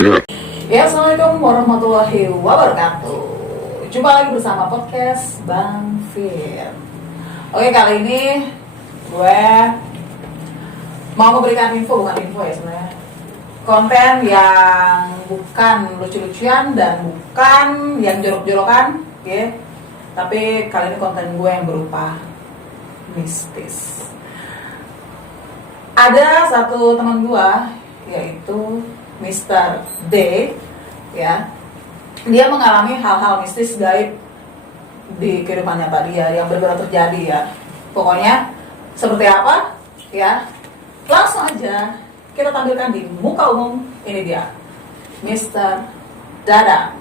Ya, assalamualaikum warahmatullahi wabarakatuh. Jumpa lagi bersama podcast Bang Fir. Oke, kali ini gue mau memberikan info, bukan info ya sebenarnya, konten yang bukan lucu-lucuan dan bukan yang jorok-jorokan, ya. Tapi kali ini konten gue yang berupa mistis. Ada satu teman gue, yaitu Mr. D, ya, dia mengalami hal-hal mistis gaib di kehidupan nyata dia yang benar-benar terjadi, ya. Pokoknya seperti apa, ya, langsung aja kita tampilkan di muka umum. Ini dia, Mr. Dada.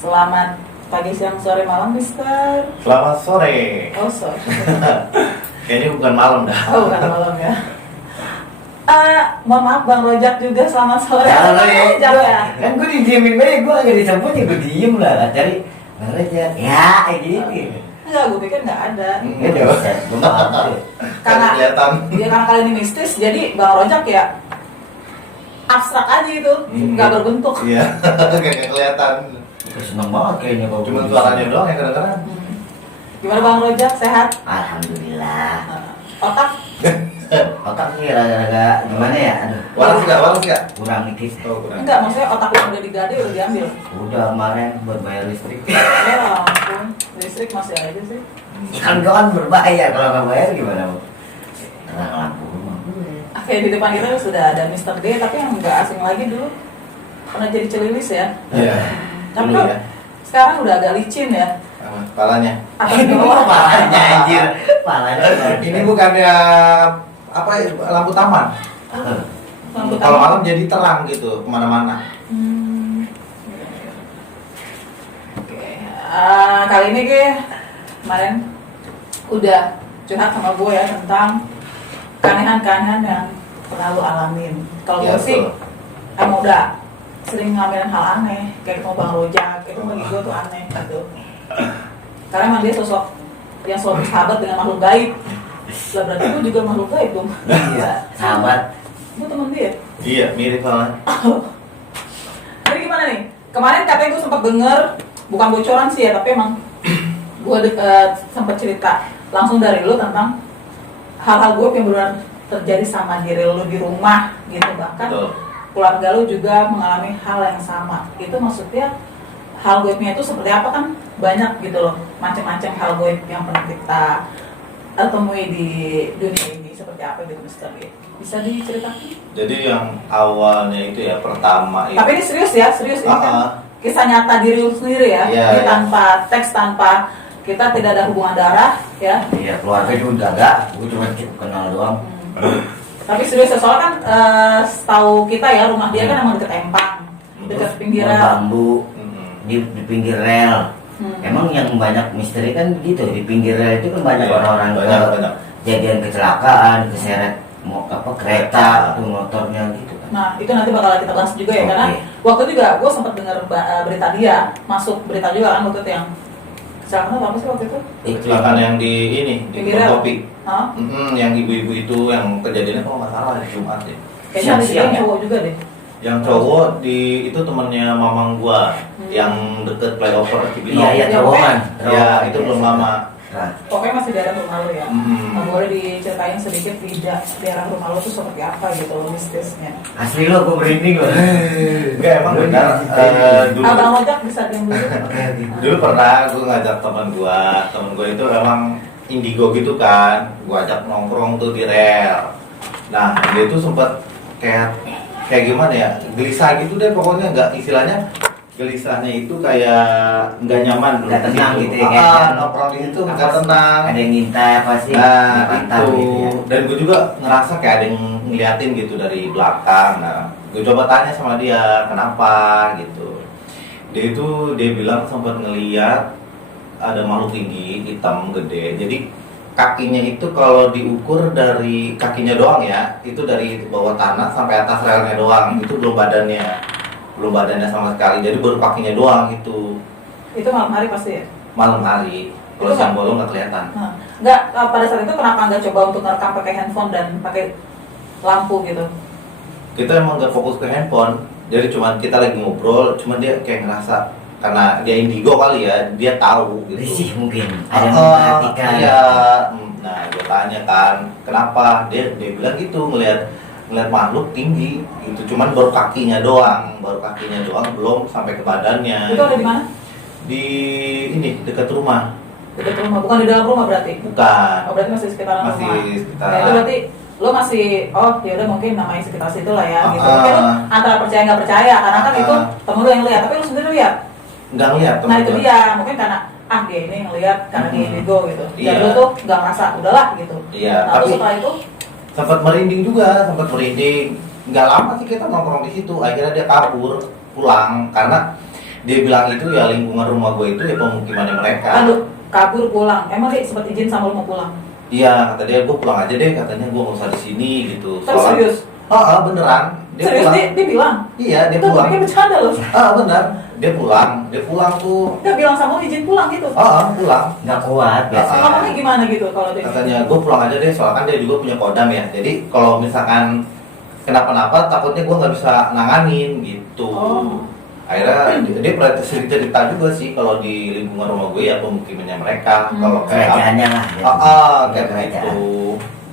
Selamat pagi, siang, sore, malam, Mister. Selamat sore. Oh, sorry. Kayaknya bukan malam dah. Oh, bukan malam ya. Mohon maaf Bang Rojak juga, selamat sore. Jangan ya. Jangan ya. Kan gue didiemin banget, gue agak disambut ya gue diem lah. Cari Bang Rojak. Ya, kayak gitu. Enggak, gue pikir nggak ada. Ya dong, gue maaf deh. Karena kelihatan. ya karena kali ini mistis, jadi Bang Rojak ya abstrak aja itu, nggak berbentuk. Iya, kayak kelihatan. Gue seneng banget kayaknya kalau Cuma gue suaranya bisa. doang yang kedengeran. Gimana Bang Rojak, sehat? Alhamdulillah. Otak? Otaknya agak gimana ya? Aduh, Waras nggak? kurang dikit. Oh, kurang. Enggak, maksudnya otak lu udah digade, udah diambil. Udah kemarin buat bayar listrik. Ya ampun, listrik masih aja sih. Kan gue kan berbahaya kalau nggak bayar gimana? Terang lampu rumah. Oke, di depan kita sudah ada Mr. D, tapi yang nggak asing lagi dulu pernah jadi celilis ya. Iya. Tapi Dulu kok ya. sekarang udah agak licin ya. Sama kepalanya. Apa di Oh, bawah? palanya anjir. Palanya. Ini bukannya apa ya, lampu taman. Lampu Kalau taman. malam jadi terang gitu kemana-mana. Oke. Kali ini kemarin udah curhat sama gue ya tentang keanehan-keanehan yang pernah lu alamin. Kalau Iya, gue sih betul. emang udah sering ngalamin hal aneh, kayak ketemu Bang Rojak, itu bagi gue tuh aneh gitu. Karena emang dia sosok yang selalu bersahabat dengan makhluk gaib. Lah berarti gue juga makhluk gaib dong. Iya, sahabat. Gue temen dia. Iya, mirip soalnya. Jadi gimana nih? Kemarin katanya gue sempat denger, bukan bocoran sih ya, tapi emang gue sempat cerita langsung dari lu tentang hal-hal gue yang benar terjadi sama diri lu di rumah gitu. Bahkan Betul. keluarga lu juga mengalami hal yang sama. Itu maksudnya hal gaibnya itu seperti apa, kan banyak gitu loh, macam-macam hal gaib yang pernah kita temui di dunia ini, seperti apa gitu Mister D. Bisa diceritakan? Jadi yang awalnya itu ya pertama itu. Tapi ini serius ya, serius ini kan Ah, kisah nyata diri lu sendiri ya. Iya, Ini iya. tanpa teks, tanpa kita tidak ada hubungan darah ya. Iya, keluarga juga enggak. Gue cuma kenal doang. Tapi serius ya, soalnya kan setahu kita ya rumah dia kan emang deket empang, deket Pohon pinggiran. bambu Mm-mm. di pinggir rel. Emang yang banyak misteri kan gitu, di pinggir rel itu kan banyak Iya, orang-orang banyak. kejadian kecelakaan, keseret kereta atau motornya gitu kan. Nah itu nanti bakal kita bahas juga ya. Oke. Karena waktu itu juga gue sempat dengar berita dia, masuk berita juga kan waktu itu yang kecelakaan apa sih waktu itu? Kecelakaan yang di ini di Pinggir rel. Kopi. Hah? Yang ibu-ibu itu yang kejadiannya kalau nggak salah hari Jumat ya. Kayaknya ada juga Siang-siang yang ya? cowok juga deh. Yang cowok di itu temennya mamang gua yang deket flyover Cibinong. Iya, terowongan. Ya, itu belum lama. Nah, Pokoknya masih daerah rumah lu ya. Hmm. Nah, boleh diceritain sedikit di daerah rumah lu tuh seperti apa gitu loh mistisnya. asli lo gue merinding lo. Enggak emang benar. Dulu Abang Ojak bisa diam dulu. dulu pernah gua ngajak teman gua itu emang indigo gitu kan. Gua ajak nongkrong tuh di rel. Nah, dia tuh sempet kayak gimana ya? Gelisah gitu deh pokoknya, nggak istilahnya gelisahnya itu kayak nggak nyaman Nggak tenang gitu ya, Ah, kayak nongkrong di situ nggak tenang. Ada yang ngintai apa sih? Nah Dipantau itu gitu ya. dan gue juga ngerasa kayak ada yang ngeliatin gitu dari belakang. Nah gue coba tanya sama dia kenapa gitu. Dia bilang sempat ngeliat ada makhluk tinggi hitam gede. Jadi kakinya itu kalau diukur dari kakinya doang ya, itu dari bawah tanah sampai atas relnya doang. Itu belum badannya sama sekali. Jadi baru kakinya doang itu. Itu malam hari pasti ya? Malam hari. Kalau Itu siang nggak- bolong nggak kelihatan. Nggak, pada saat itu kenapa nggak coba untuk ngerekam pakai handphone dan pakai lampu gitu. Kita emang gak fokus ke handphone, jadi cuman kita lagi ngobrol, cuman dia kayak ngerasa karena dia indigo kali ya, dia tahu gitu. Risih mungkin, ada yang memperhatikan. Iya. Nah, gue tanya kan, kenapa? Dia bilang gitu, ngelihat makhluk tinggi gitu, cuman baru kakinya doang, belum sampai ke badannya. Itu ada di mana? Di ini dekat rumah. Dekat rumah, bukan di dalam rumah berarti? Bukan. Oh, berarti masih sekitaran rumah. Masih sekitar. Ya, itu berarti lo masih, oh ya udah mungkin namanya sekitar situ lah ya gitu. Mungkin lo antara percaya nggak percaya, karena kan itu temen lo yang lihat, tapi lo sendiri lihat. Nggak ngeliat. Nah itu dia, mungkin karena dia ini ngelihat karena dia indigo gitu. Dan Iya. lo tuh nggak ngerasa udahlah gitu. Iya. Nah Tapi terus setelah itu, sempat merinding juga. Nggak lama sih kita nongkrong di situ. Akhirnya dia kabur pulang karena dia bilang itu ya lingkungan rumah gue itu ya pemukimannya mereka. lalu kabur pulang. Emang dia sempat izin sama lo mau pulang? Iya, kata dia gue pulang aja deh. Katanya gue nggak usah di sini gitu. Terus serius? Beneran. Dia Serius pulang. dia bilang? Iya, dia Itu pulang. pikir bercanda loh. Bener. Dia pulang tuh. Dia bilang sama lo izin pulang gitu. Pulang. Nggak kuat biasanya. Ngomongnya gimana gitu kalau dia? Katanya gue pulang aja deh, soalnya kan dia juga punya kodam ya. Jadi kalau misalkan kenapa-napa takutnya gue nggak bisa nanganin gitu. Oh. Akhirnya dia pernah cerita juga sih kalau di lingkungan rumah gue ya pemukimannya mereka. Kalau kayak Kerajaannya lah. kayak Kerajaan. gitu.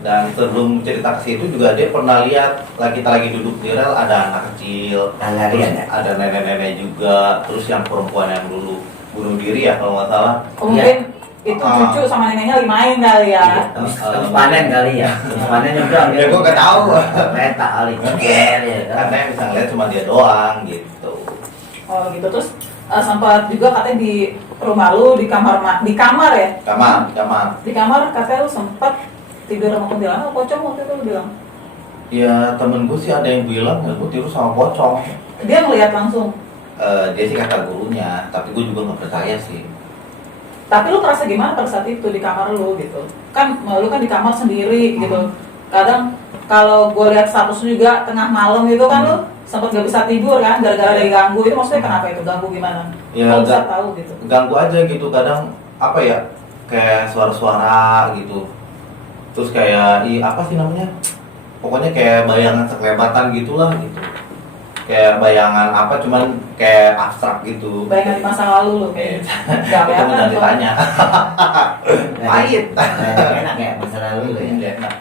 Dan sebelum cerita ke situ juga dia pernah lihat kita lagi duduk di rel ada anak kecil, terus Larian ya? ada nenek-nenek juga, terus yang perempuan yang dulu bunuh diri ya kalau nggak salah. Oh, mungkin itu cucu sama neneknya lagi main kali ya. Habis panen kali ya. Habis panen juga. Ya gue nggak tahu. Peta kali. Cekel ya. Katanya bisa ngeliat cuma dia doang gitu. Oh gitu, terus sempat juga katanya di rumah lu di kamar ya? Kamar. Di kamar katanya lu sempat tidur sama kuntilanak atau pocong waktu itu lu bilang? Ya temen gue sih ada yang bilang ya gue tidur sama pocong. Dia ngelihat langsung. Dia sih kata gurunya, tapi gue juga nggak percaya sih. Tapi lu merasa gimana pada saat itu di kamar lu gitu? Kan lu kan di kamar sendiri gitu. Kadang kalau gue lihat status lu juga tengah malam gitu kan lu sempat gak bisa tidur kan gara-gara diganggu. Itu maksudnya kenapa itu? Ganggu gimana? Ya, Kalau bisa tahu gitu. Ganggu aja gitu, kadang apa ya, kayak suara-suara gitu. Terus kayak apa sih namanya, pokoknya kayak bayangan sekelebatan gitulah gitu. Kayak bayangan apa, cuman kayak abstrak gitu. Bayangan di masa lalu lu kayak gak Itu kelihatan jangan kok. ditanya. Pahit. Enak ya masa lalu ya. Iya, nah.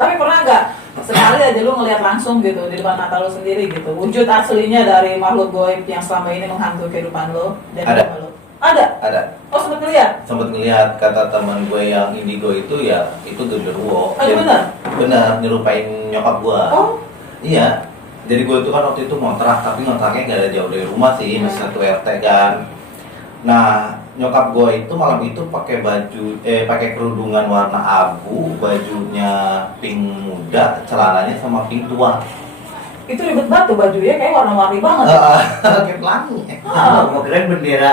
Tapi pernah nggak sekali aja lu ngelihat langsung gitu di depan mata lu sendiri gitu wujud aslinya dari makhluk goib yang selama ini menghantui kehidupan lo dan Ada. rumah lo? Ada. Oh sempat ngeliat? Sempet ngeliat, kata teman gue yang indigo itu ya itu genderuwo. Oh bener? Bener, nyerupain nyokap gue. Oh Iya. Jadi gue itu kan waktu itu ngontrak, tapi ngontraknya gak ada jauh dari rumah sih, masih satu RT kan. Nah, nyokap gue itu malam itu pakai kerudungan warna abu, bajunya pink muda, celananya sama pink tua. itu ribet banget tuh bajunya kayak warna-warni banget. Kayak pelangi. Mau keren bendera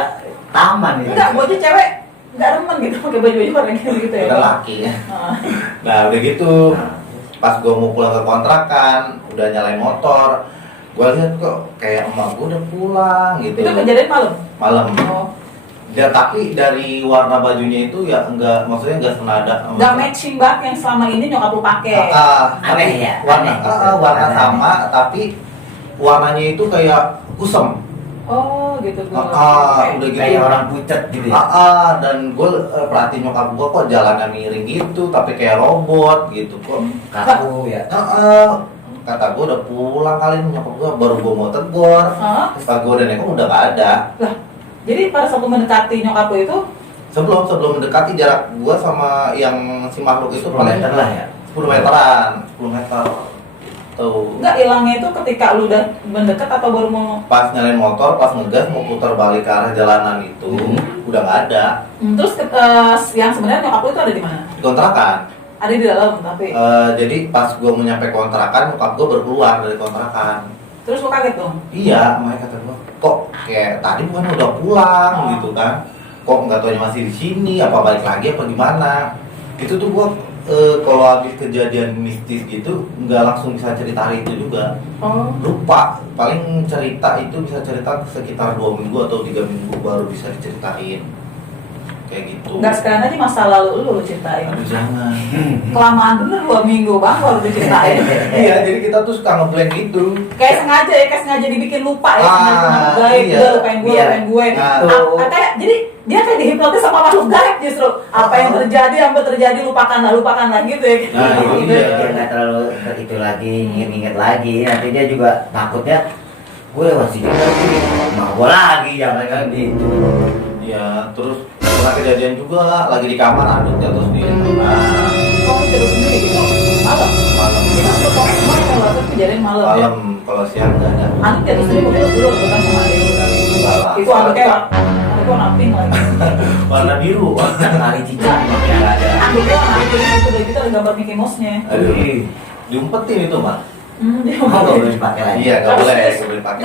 taman ya. Enggak, gue aja cewek nggak demen gitu pakai baju warna gitu ya. Udah laki ya. Ah. Nah, udah gitu. Pas gue mau pulang ke kontrakan, udah nyalain motor, gue lihat kok kayak emak gue udah pulang gitu. Itu kejadian malam? Malam. Oh. Ya, tapi dari warna bajunya itu ya maksudnya enggak senada. Nggak matching banget yang selama ini nyokap lu pakai. Aneh ya? Warna, Aneh. warna Aneh. sama, tapi warnanya itu kayak kusem. Oh gitu gue. Udah gitu. Kayak orang pucat gitu ya. Dan gue perhatiin nyokap gue kok jalannya miring gitu, tapi kayak robot gitu kok. Kaku ya. Kata gue udah pulang kali ini, nyokap gue baru gue mau tegur. Pas gue udah nengok udah gak ada. Lah, jadi pada saat lu mendekati nyokap lu itu Sebelum mendekati, jarak gue sama yang si makhluk itu 10 meter lah ya. 10 meteran, 10 meter. Tuh. enggak hilangnya itu ketika lu udah mendekat atau baru mau Pas nyalain motor, pas ngegas mau putar balik ke arah jalanan itu, udah nggak ada. terus yang sebenarnya nyokap lu itu ada di mana? Di kontrakan. Ada di dalam tapi Jadi pas gue mau nyampe kontrakan, nyokap gue baru keluar dari kontrakan. terus lu kaget dong. Iya, makanya kata gue, kok kayak tadi bukan udah pulang gitu kan? Kok nggak taunya masih di sini? Apa balik lagi? Apa gimana? Itu tuh gue kalau habis kejadian mistis gitu, nggak langsung bisa cerita hari itu juga. Oh. Lupa, paling cerita itu bisa cerita sekitar 2 minggu atau 3 minggu baru bisa diceritain. kayak gitu. Nggak sekarang aja masa lalu lu ceritain. Aduh jangan. Kelamaan bener 2 minggu bang baru diceritain. Iya, jadi kita tuh suka ngeblank gitu. Kayak sengaja dibikin lupa ya, sengaja gaib, iya. udah lupain gue. Nah, Kayak jadi dia kayak dihipnotis sama makhluk gaib justru. Apa yang terjadi lupakanlah gitu ya. Nah, Jadi iya. dia nggak terlalu itu lagi, inget lagi. Nanti dia juga takutnya gue masih juga mau gue lagi, jangan kan gitu. Ya, terus pernah kejadian juga lagi di kamar anduk jatuh sendiri. Nah, Kok terus sendiri gitu? Malam. malam. Kita suka pokoknya semua yang lalu kejadian malam ya. Malam kalau siang nggak ada. Anu jatuh sendiri mungkin dulu rebutan sama dia. Itu anduknya warna pink lagi. Warna biru. Kali cicak nggak ada. Anduknya warna pink itu udah gitu ada gambar Mickey Mouse-nya. Aduh, diumpetin itu mah. Dia Oh, nggak boleh dipakai lagi. Iya, nggak boleh pakai.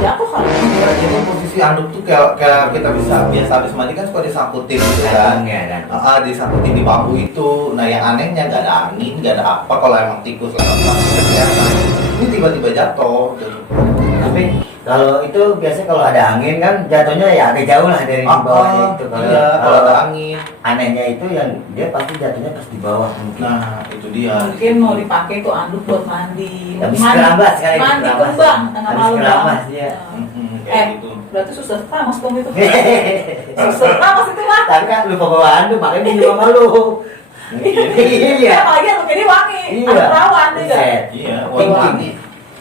Jatuh kan? Ya, jadi posisi anduk tuh kayak kita biasa habis mandi kan suka disangkutin gitu kan. Gantungnya kan. Disangkutin di bambu itu. Nah yang anehnya nggak ada angin, nggak ada apa kalau emang tikus lewat pasti kelihatan. Ini tiba-tiba jatuh. Tapi kalau itu biasanya kalau ada angin kan jatuhnya ya agak jauh lah dari di bawahnya itu. Iya, kalau ada angin. Anehnya itu yang dia pasti jatuhnya pas di bawah mungkin. Nah itu dia. Mungkin mau dipakai tuh anduk buat mandi. Habis kerambas sekali. Mandi kembang tengah malam. Kerambas dia. Kayak gitu. Berarti susah tamas dong itu. Susah tamas itu mah. Tapi kan lupa bawa anduk makanya dia juga malu. Iya. Apalagi anduk ini wangi. Iya. Anduk perawan juga. Buset. Iya, Pink, warna pink.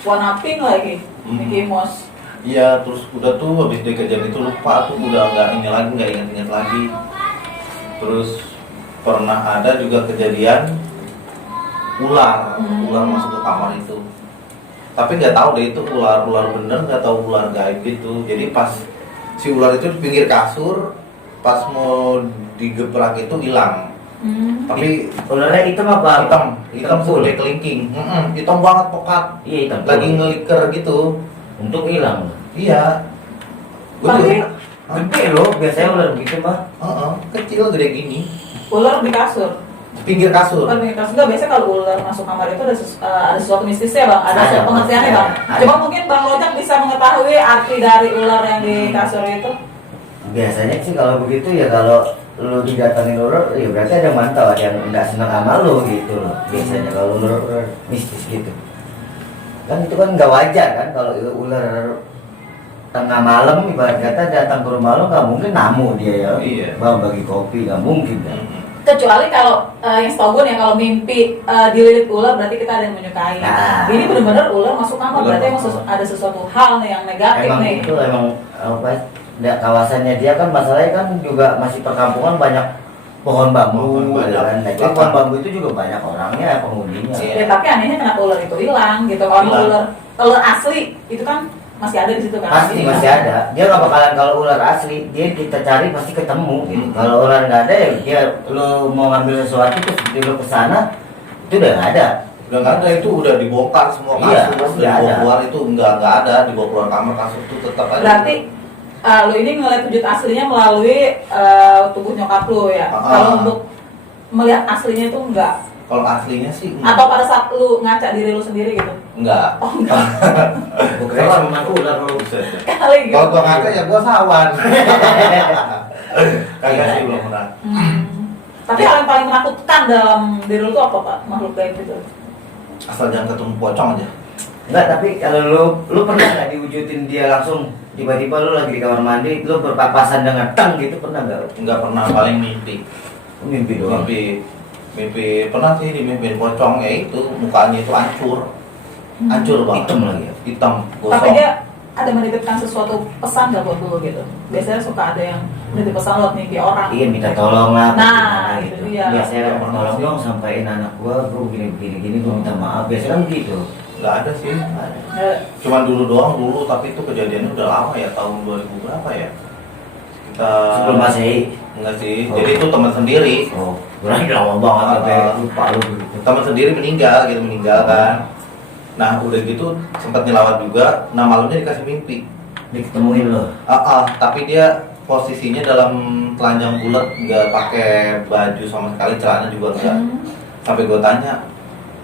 Warna pink lagi. Mickey Mouse. Iya, terus udah tuh habis dia kejadian itu lupa tuh udah nggak ingat lagi. Terus pernah ada juga kejadian ular masuk ke kamar itu. Tapi nggak tahu deh itu ular bener nggak tahu ular gaib gitu. Jadi pas si ular itu di pinggir kasur, pas mau digebrak itu hilang. Tapi Ularnya hitam apa? hitam full. segede kelingking. Hitam banget pokat. Iya hitam. Lagi ngeliker gitu. Untuk hilang. Iya. Tapi Gede loh, biasanya ular begitu mah. Kecil gede gini. ular di kasur. Pinggir kasur. Bukan pinggir kasur. Enggak, biasanya kalau ular masuk kamar itu ada sesuatu mistisnya bang. Ada Ada, pengertiannya bang. ada. Coba mungkin bang Lojak bisa mengetahui arti dari ular yang di kasur itu. Biasanya sih kalau begitu ya kalau lu didatangin ular, ya berarti ada mantau, ada yang nggak senang sama lu gitu loh. Biasanya kalau ular mistis gitu. Kan itu kan nggak wajar kan kalau ular tengah malam ibarat kata datang ke rumah lu nggak mungkin namu dia ya. Iya. Mau bagi kopi nggak mungkin kan. Kecuali kalau yang setahu gue ya kalau mimpi dililit ular berarti kita ada yang menyukai. Nah. Ini benar-benar ular masuk kamar Ular berarti emang masuk. ada sesuatu hal nih yang negatif Emang nih. itu emang apa? Kawasannya dia kan masalahnya kan juga masih perkampungan banyak pohon bambu, Pohon banyak. kan. Nah, jadi pohon bambu itu juga banyak orangnya penghuninya. Ya, tapi anehnya kenapa ular itu hilang gitu. Kalau Hilang. ular asli itu kan masih ada di situ kan. Pasti masih ada. Dia nggak bakalan kalau ular asli, dia kita cari pasti ketemu. Gitu. Kalau ular nggak ada, ya dia lu mau ngambil sesuatu terus lu kesana, itu udah nggak ada. Udah nggak ada, itu udah dibongkar semua Iya, kasur, pasti udah dibawa ada. keluar itu nggak ada, dibawa keluar kamar kasur itu tetap ada. Berarti lu ini ngeliat wujud aslinya melalui tubuh nyokap lu ya. Kalau untuk melihat aslinya itu enggak. Kalau aslinya sih enggak. Atau pada saat lu ngaca diri lu sendiri gitu. Enggak. Oh enggak. Bukan sama ular lu. Kali gitu. Kalau gua ngaca ya gua sawan. Kagak sih belum pernah. Tapi hal yang paling menakutkan dalam diri lu itu apa Pak? Makhluk gaib itu. Asal jangan ketemu pocong aja. Enggak, tapi kalau lu pernah nggak diwujudin dia langsung tiba-tiba lu lagi di kamar mandi, lu berpapasan dengan tang gitu pernah nggak? Enggak pernah, paling mimpi. Mimpi doang. Mimpi pernah sih dimimpiin pocong, ya itu mukanya itu hancur banget. Hitam lagi ya? Hitam, Tapi gosong. dia ada menitipkan sesuatu pesan gak buat lu gitu. Biasanya suka ada yang menitip pesan lewat mimpi orang. Iya, minta tolong lah. Nah, gimana itu dia. Biasanya kan Pernah tolong sih. dong sampein anak gua gini gua minta maaf. Biasanya kan gitu. Nggak ada sih. Ya, Cuman dulu, tapi itu kejadiannya udah lama ya, tahun 2000 berapa ya? Kita Sebelum Masehi. enggak sih. Oh. Jadi itu teman sendiri. Oh, berarti lama banget sampai lupa lu begitu. Teman sendiri meninggal kan. Nah, udah gitu sempat nyelawat juga. Nah, malamnya dikasih mimpi. Diketemuin lo. Tapi dia posisinya dalam telanjang bulat, nggak pakai baju sama sekali, celana juga enggak. Sampai gue tanya,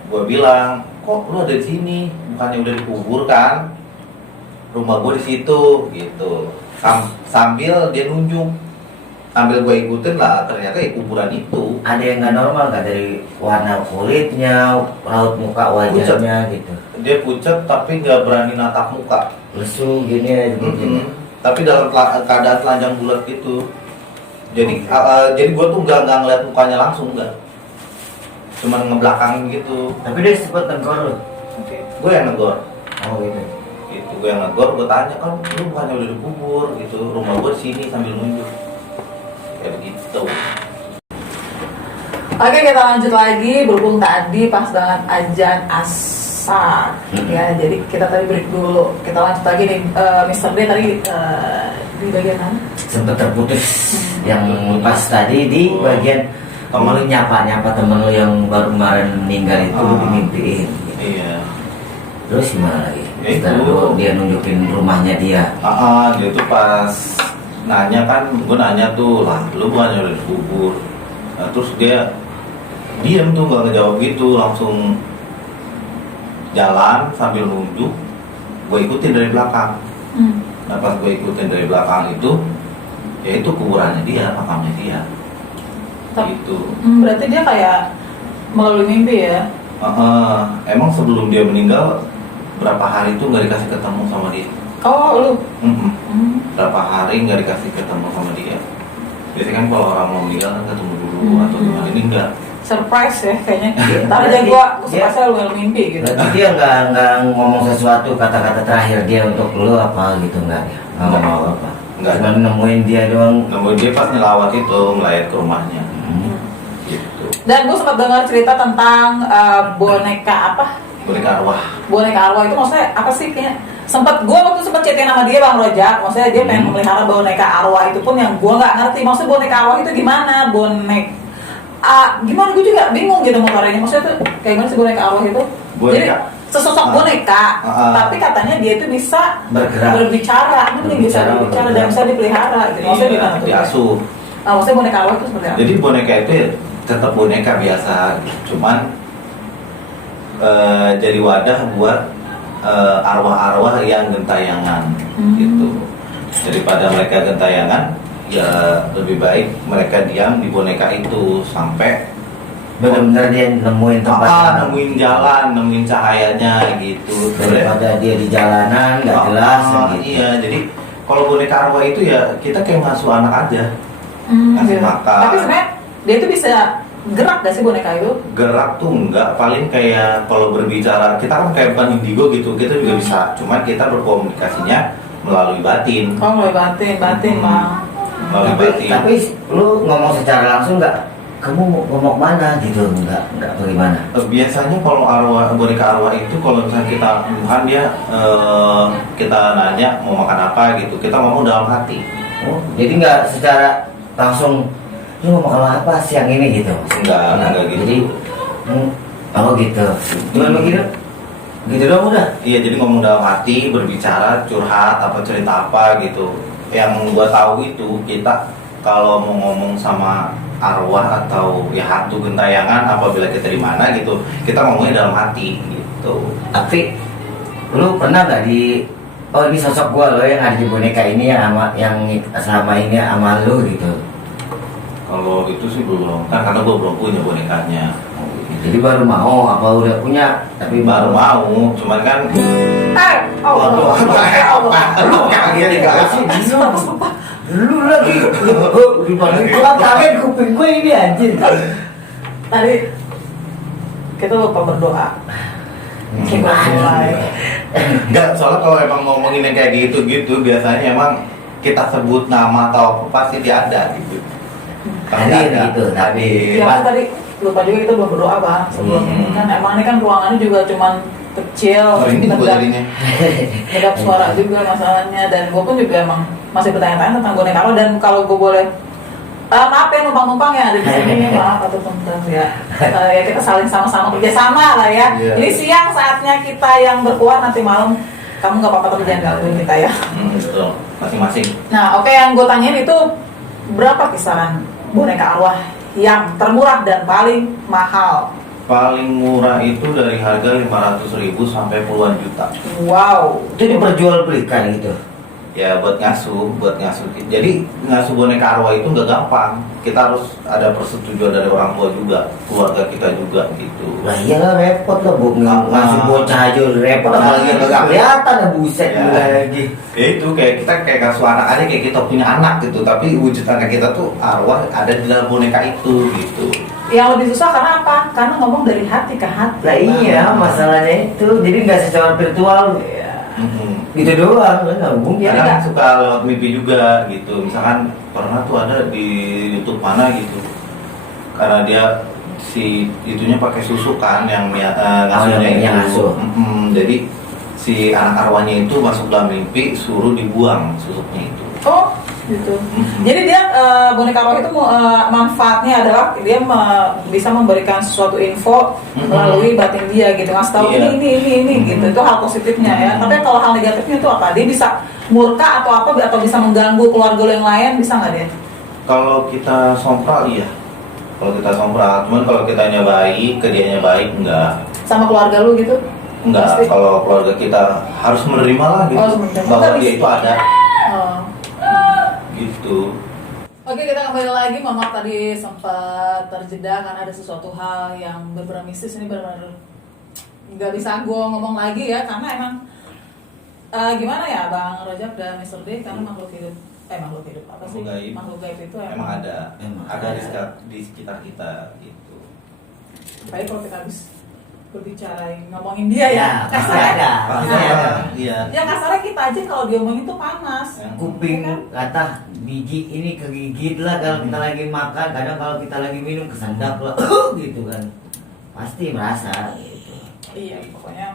gue bilang, kok lu ada di sini? Bukannya udah dikubur kan? Rumah gue di situ, gitu. sambil dia nunjuk, sambil gue ikutin lah, ternyata ya kuburan itu. Ada yang nggak normal nggak dari warna kulitnya, raut muka wajahnya gitu. Dia pucat tapi nggak berani natap muka, Lesu gini aja begini. tapi dalam keadaan telanjang bulat gitu. Jadi jadi gue tuh nggak ngeliat mukanya langsung, nggak, cuman ngebelakangin gitu. Tapi dia sempat tegur lo. Gue yang negor. Oh gitu. Gitu, gue yang negor, gue tanya, kan lu bukannya udah dikubur gitu, rumah gue di sini, sambil nunjuk kayak begitu. Oke, kita lanjut lagi. Berhubung tadi pas banget azan asar ya, jadi kita tadi break dulu. Kita lanjut lagi nih. Mr. D tadi di bagian mana? Sempat terputus. Yang pas tadi di bagian temen lu nyapa temen lu yang baru kemarin meninggal itu lu dimimpiin. Iya. Terus gimana lagi? Ya, Setelah itu. dia nunjukin rumahnya dia. Dia tuh pas nanya kan, gue nanya tuh, lah lu bukannya udah dikubur. Nah, terus dia diam tuh, gak ngejawab gitu, langsung jalan sambil nunjuk. Gue ikutin dari belakang. Nah pas gue ikutin dari belakang itu, ya itu kuburannya dia, makamnya dia. Gitu. Berarti dia kayak melalui mimpi ya? Emang sebelum dia meninggal berapa hari itu nggak dikasih ketemu sama dia. Oh lu? Berapa hari nggak dikasih ketemu sama dia. Biasanya kan kalau orang mau meninggal kan ketemu dulu atau gimana, ini enggak. Surprise ya kayaknya. Ntar aja gue surprise lu mimpi gitu. Berarti dia nggak ngomong sesuatu kata-kata terakhir dia untuk lu apa gitu nggak ngomong apa? Nggak. Cuma nemuin dia doang. Namun dia pas nyelawat itu ngelayat ke rumahnya. Gitu. Dan gue sempat dengar cerita tentang boneka apa? Boneka arwah. Boneka arwah itu maksudnya apa sih? Kayak sempat gue waktu sempat chatting sama dia, Bang Rojak. Maksudnya dia pengen memelihara boneka arwah itu pun yang gue nggak ngerti. Maksudnya boneka arwah itu gimana? Gimana gue juga bingung gitu motornya. Maksudnya tuh kayak gimana sih boneka arwah itu? Boneka. Jadi sesosok boneka, tapi katanya dia itu bisa berbicara, bisa berbicara dan bisa dipelihara. Gitu. Maksudnya gimana tuh? Diasuh. Maksudnya boneka arwah itu seperti apa? Jadi boneka itu ya tetap boneka biasa, cuman jadi wadah buat arwah-arwah yang gentayangan gitu. Daripada mereka gentayangan, ya lebih baik mereka diam di boneka itu sampai Benar-benar dia nemuin tempat nemuin jalan, nemuin cahayanya gitu. daripada dia di jalanan nggak jelas gitu. Iya, jadi kalau boneka arwah itu ya kita kayak ngasuh anak aja, ngasih Gitu. makan. Tapi sebenarnya dia itu bisa gerak gak sih boneka itu? Gerak tuh enggak, paling kayak kalau berbicara kita kan kayak bukan indigo gitu, kita juga bisa, cuman kita berkomunikasinya melalui batin. Oh, melalui batin mah. Melalui batin. Tapi lu ngomong secara langsung nggak? Kamu ngomong mana gitu? Nggak bagaimana? Biasanya kalau boneka arwah itu kalau misalnya kita dia kita nanya mau makan apa gitu, kita ngomong dalam hati. Oh, jadi nggak secara langsung lu mau makan apa siang ini gitu? Enggak gitu. Jadi oh gitu. Cuman begitu? Gitu dong udah. Iya, jadi ngomong dalam hati, berbicara, curhat, apa cerita apa gitu. Yang gua tahu itu kita kalau mau ngomong sama arwah atau ya hantu gentayangan apabila kita di mana gitu, kita ngomongnya dalam hati gitu. Tapi lu pernah nggak oh ini sosok gua loh yang ada di boneka ini yang selama ini sama lu gitu? Kalau itu sih belum, kan karena gua belum punya bonekanya. Jadi baru mau apa udah punya? Tapi Baru mau, cuman kan Allah. lu kaget enggak sih? Lu lagi dibanding gua kaget kuping gue ini anjir. Tadi kita lupa berdoa. Kita mulai. Enggak, soalnya kalau emang ngomongin yang kayak gitu biasanya emang kita sebut nama atau apa pasti dia ada gitu. Hadir gitu, tapi Ya kan tadi lupa juga kita belum berdoa Bang sebelum ini kan emang ini kan ruangannya juga cuman kecil, Merinding gue jadinya. kedap suara juga masalahnya, dan gue pun juga emang masih bertanya-tanya tentang boneka arwah. Dan kalau gue boleh maaf ya numpang-numpang yang ada di sini, maaf atau teman ya. Ya kita saling sama-sama kerjasama lah ya. Iya. Jadi siang saatnya kita yang berkuah, nanti malam kamu nggak apa-apa tapi jangan gangguin kita ya. Betul, masing-masing. Nah oke, yang gue tanyain itu berapa kisaran boneka arwah yang termurah dan paling mahal? Paling murah itu dari harga 500.000 sampai puluhan juta. Wow. itu diperjualbelikan gitu. ya buat ngasuh. Jadi ngasuh boneka arwah itu nggak gampang. Kita harus ada persetujuan dari orang tua juga, keluarga kita juga gitu. Lah iya lah, repot lah bu, ngasih bocah aja udah repot, apalagi yang kagak kelihatan ya, buset Ya. lagi. Ya itu kayak kita kayak ngasuh anak aja kayak kita punya anak gitu, tapi wujud anak kita tuh arwah ada di dalam boneka itu gitu. Yang lebih susah karena apa? Karena ngomong dari hati ke hati. Lah iya, masalahnya itu, jadi nggak secara virtual. Iya. Gitu doang, nggak mungkin. Jadi Kadang nggak- suka lewat mimpi juga gitu. Misalkan pernah tuh ada di YouTube mana gitu. Karena dia si itunya pakai susu kan yang ngasuhnya yang itu. ngasuh. Jadi si anak arwahnya itu masuk dalam mimpi suruh dibuang susuknya itu. Oh, gitu. Jadi dia boneka arwah itu manfaatnya adalah dia bisa memberikan sesuatu info melalui batin dia gitu, ngasih tahu Iya. ini gitu. Itu hal positifnya ya. Tapi kalau hal negatifnya itu apa? Dia bisa murka atau apa atau bisa mengganggu keluarga lo yang lain, bisa nggak dia? Kalau kita sompral iya. Kalau kita sompral, cuman kalau kitanya baik, kerjanya baik enggak. Sama keluarga lu gitu? Enggak, Pasti. kalau keluarga kita harus menerima lah gitu. Oh, harus menerima. Bahwa Nggak dia bisa. itu ada Oh. gitu. Oke, kita kembali lagi. Mama tadi sempat terjeda karena ada sesuatu hal yang benar-benar mistis. Ini benar-benar nggak bisa gue ngomong lagi ya, karena emang gimana ya Bang Rajab dan Mr. D, karena makhluk hidup apa sih? Makhluk gaib. Makhluk gaib itu Emang ada ada. di sekitar kita gitu. Baik kalau kita habis berbicara ngomongin dia ya. Ya, pasti Kasarnya- ada. Pasti Nah, ada. Iya. ya kasarnya kita aja kalau diomongin tuh panas. Kuping Ya kan? kata biji ini kegigit lah kalau kita lagi makan, kadang kalau kita lagi minum kesendak lah gitu kan, pasti merasa gitu. Iya, pokoknya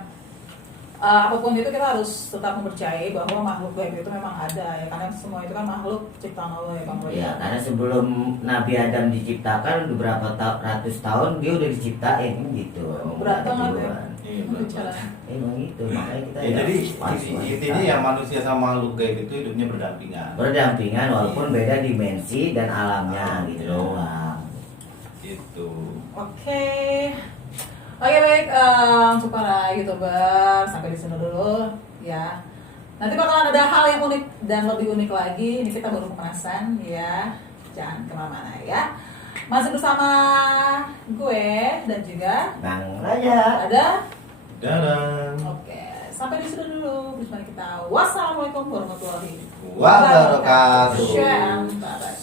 apapun itu kita harus tetap mempercayai bahwa makhluk gaib itu memang ada ya, karena semua itu kan makhluk ciptaan Allah ya Bang Roy. Ya, karena sebelum Nabi Adam diciptakan beberapa ratus tahun dia udah diciptain gitu. Emang Berat udah ada banget ya. duluan. Iya, Bicara. Emang itu, makanya kita Ya, jadi waspada. intinya yang manusia sama makhluk gaib itu hidupnya berdampingan. berdampingan walaupun beda dimensi dan alamnya gitu doang. Gitu. Oke, baik untuk para youtuber sampai di sini dulu ya. Nanti bakalan ada hal yang unik dan lebih unik lagi. Ini kita baru pemanasan ya. Jangan kemana-mana ya. Masih bersama gue dan juga Bang Raja. ada. Dadah. Oke, sampai di sini dulu. Bersama kita. Wassalamualaikum warahmatullahi Wabarakatuh. Syam. Bye-bye.